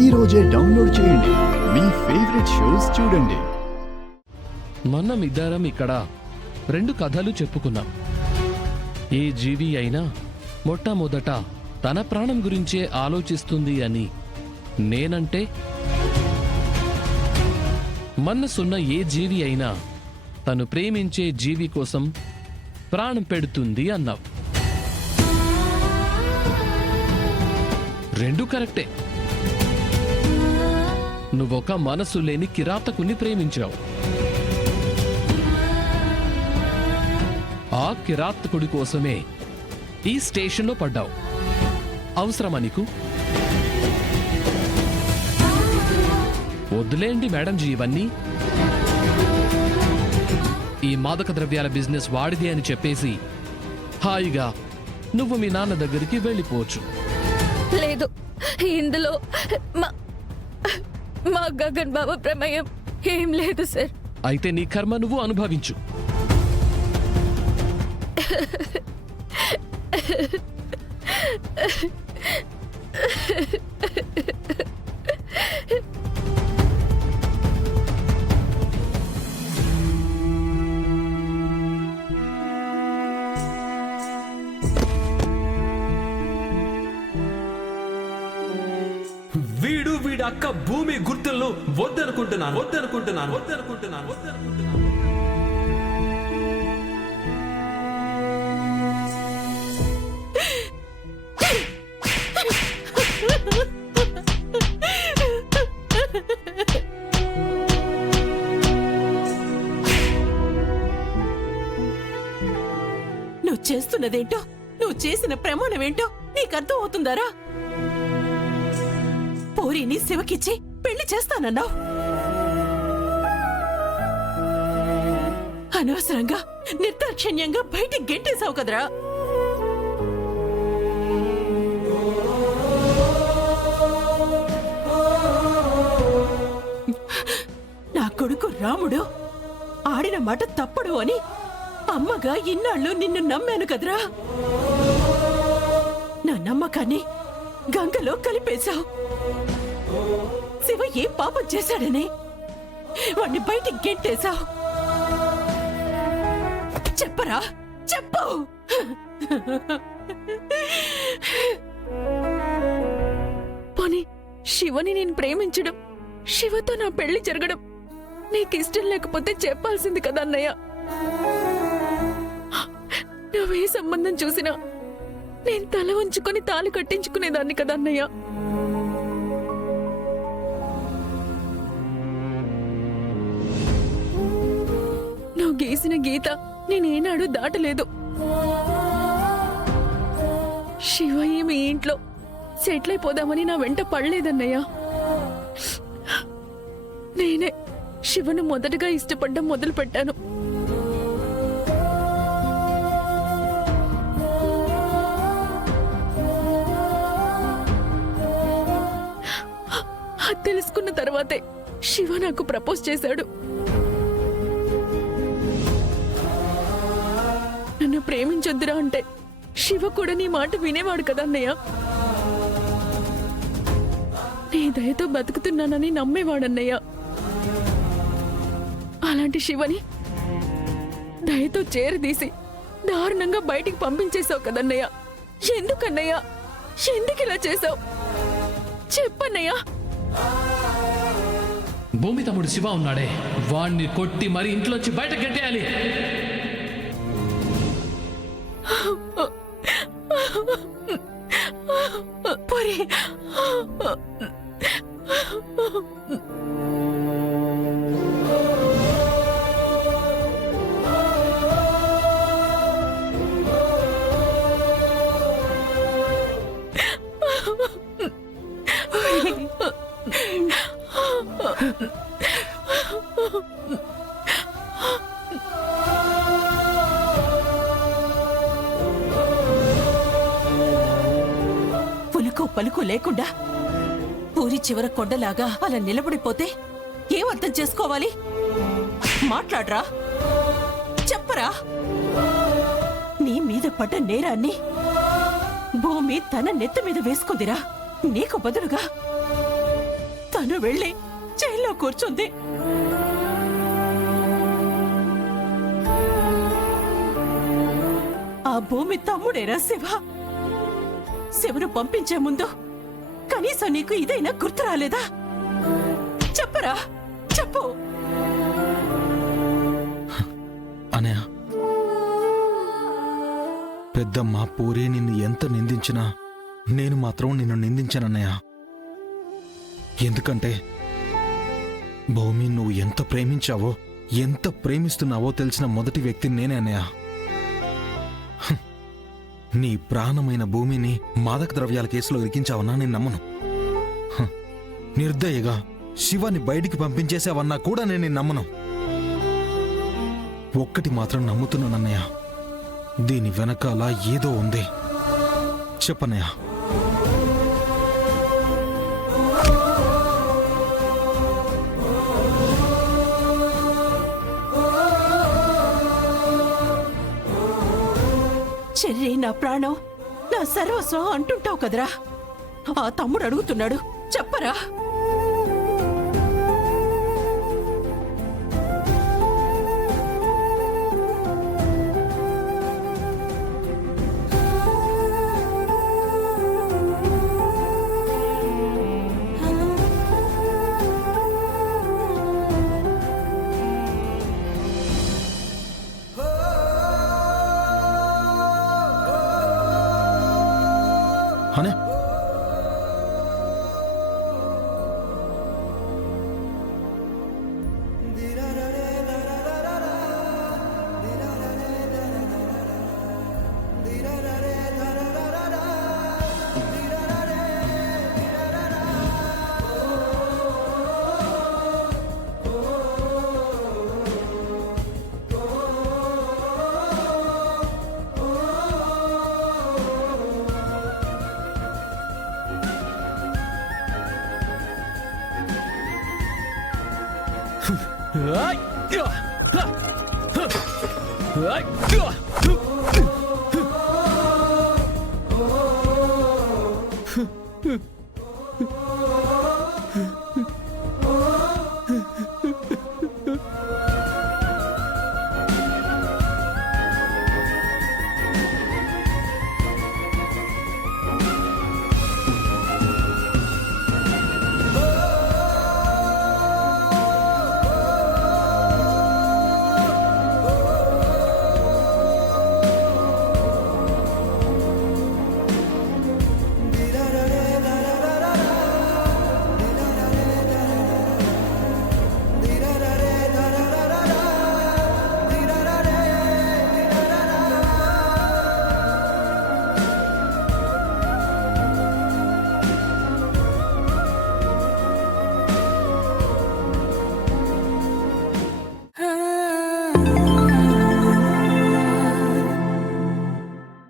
ఈ రోజే డౌన్లోడ్ చేయండి. మీ ఫేవరెట్ షోస్ చూడండి. మనమిద్దరం ఇక్కడ 2 కథలు చెప్పుకున్నాం. ఏ జీవి అయినా మొట్టమొదట తన ప్రాణం గురించే ఆలోచిస్తుంది అని నేనంటే, మనసున్న ఏ జీవి అయినా తను ప్రేమించే జీవి కోసం ప్రాణం పెడుతుంది అన్నావు. 2 కరెక్టే. నువ్వొక మనసు లేని కిరాతకుని ప్రేమించావు. ఆ కిరాతకుడి కోసమే ఈ స్టేషన్లో పడ్డావు. అవసరమా నీకు? వదిలేండి మేడంజీ ఇవన్నీ. ఈ మాదక ద్రవ్యాల బిజినెస్ వాడిదే అని చెప్పేసి హాయిగా నువ్వు మీ నాన్న దగ్గరికి వెళ్ళిపోవచ్చు. లేదు, ఇందులో మా గగన్ బాబు ప్రమేయం ఏం లేదు సార్. అయితే నీ కర్మ నువ్వు అనుభవించు. వీడి అక్క భూమి గుర్తులను వద్దనుకుంటున్నాను. నువ్వు చేస్తున్నదేంటో, నువ్వు చేసిన ప్రమాణమేంటో నీకు అర్థం అవుతుందారా? పూరిని శివకిచ్చి పెళ్లి చేస్తానన్నావు. అనవసరంగా నిర్దాక్షిణ్యంగా బయటికి గెంటేశావు కదరా. నా కొడుకు రాముడు ఆడిన మాట తప్పడు అని అమ్మగా ఇన్నాళ్ళు నిన్ను నమ్మాను కదరా. నా నమ్మకాన్ని గంగలో కలిపేశావు. శివ ఏ పాపం చేశాడని వాణ్ణి బయటికి గెంటేశావు. చెప్పరా, చెప్పు. పోనీ శివని నేను ప్రేమించడం, శివతో నా పెళ్లి జరగడం నీకిష్టం లేకపోతే చెప్పాల్సింది కదా అన్నయ్య. నువ్వే సంబంధం చూసినా నేను తల ఉంచుకొని తాళి కట్టించుకునేదాన్ని కదా అన్నయ్య. నువ్వు గీసిన గీత నేనేనాడు దాటలేదు. శివయ్య మీ ఇంట్లో సెటిల్ అయిపోదామని నా వెంట పడలేదన్నయ్య. నేనే శివను మొదటగా ఇష్టపడ్డం మొదలు పెట్టాను. తెలుసుకున్న తర్వాతే శివ నాకు ప్రపోజ్ చేశాడు. నన్ను ప్రేమించొద్దురా అంటే శివ కూడా నీ మాట వినేవాడు కదా అన్నయ్య. నీ దయతో బతుకుతున్నానని నమ్మేవాడన్నయ్య. అలాంటి శివని దయతో చేరదీసి దారుణంగా బయటికి పంపించేశావు కదన్నయ్య. ఎందుకన్నయ్య, ఎందుకు ఇలా చేశావు చెప్పన్నయ్య. భూమి తమ్ముడు శివ ఉన్నాడే, వాణ్ణి కొట్టి మరి ఇంట్లోంచి బయట గెంటేయాలి. పులుకు పలుకు లేకుండా పూరి చివర కొండలాగా అలా నిలబడిపోతే ఏం అర్థం చేసుకోవాలి? మాట్లాడరా, చెప్పరా. నీ మీద పడ్డ నేరాన్ని భూమి తన నెత్తి మీద వేసుకుందిరా. నీకు బదులుగా తను వెళ్ళి జైల్లో కూర్చుంది. ఆ భూమి తమ్ముడేరా శివ. శివను పంపించే ముందు కనీసం నీకు ఇదైనా గుర్తు రాలేదా? చెప్పరా, చెప్పు. అనయ్య, పెద్దమ్మ పూరి నిన్ను ఎంత నిందించినా నేను మాత్రం నిన్ను నిందించానన్నయ్య. ఎందుకంటే భూమి నువ్వు ఎంత ప్రేమించావో, ఎంత ప్రేమిస్తున్నావో తెలిసిన మొదటి వ్యక్తి నేనే అన్నయ్య. హ్, నీ ప్రాణమైన భూమిని మాదక ద్రవ్యాల కేసులో ఇరికించావన్నా నేను నమ్మను. హ్, నిర్దయగా శివాని బయటికి పంపించేసావన్నా కూడా నేను నమ్మను. ఒక్కటి మాత్రం నమ్ముతున్నానన్నయ్య, దీని వెనకాల ఏదో ఉంది. చెప్పన్నయ్య. చెర్రి నా ప్రాణం, నా సర్వస్వం అంటుంటావు కదరా. ఆ తమ్ముడు అడుగుతున్నాడు, చెప్పరా. అనే ఆ